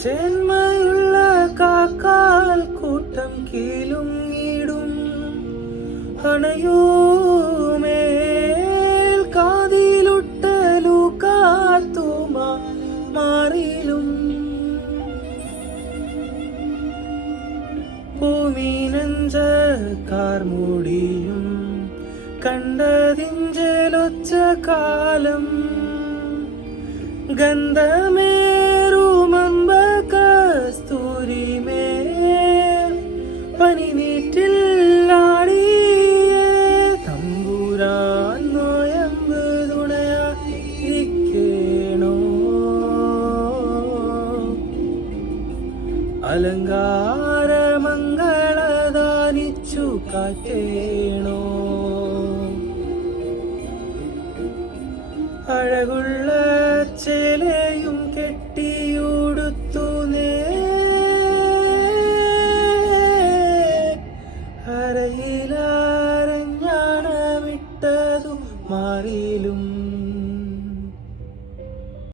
ചെന്മയുള്ള കാക്കാൽ കൂട്ടം കീലുങ്ങിടും അണയോമേൽ കാതിലുട്ടലു കാത്തുമ മാറിലും പൂമീനഞ്ച കാർമൂടിയും കണ്ടതിഞ്ചലൊച്ച കാലം ഗന്ധമേറുമമ്പ കസ്തൂരിമേൽ പനിനീറ്റിൽ ആടിയേ തമ്പുരാൻ നോയമ്പ് തുണയായിരിക്കേണോ അലങ്കാര മംഗളദാനിച്ചു കാറ്റേണോ അഴകുള്ള ചേലയും കെട്ടിയുടുത്തു അരയിലരഞ്ഞാണമിട്ടതു മാറിലും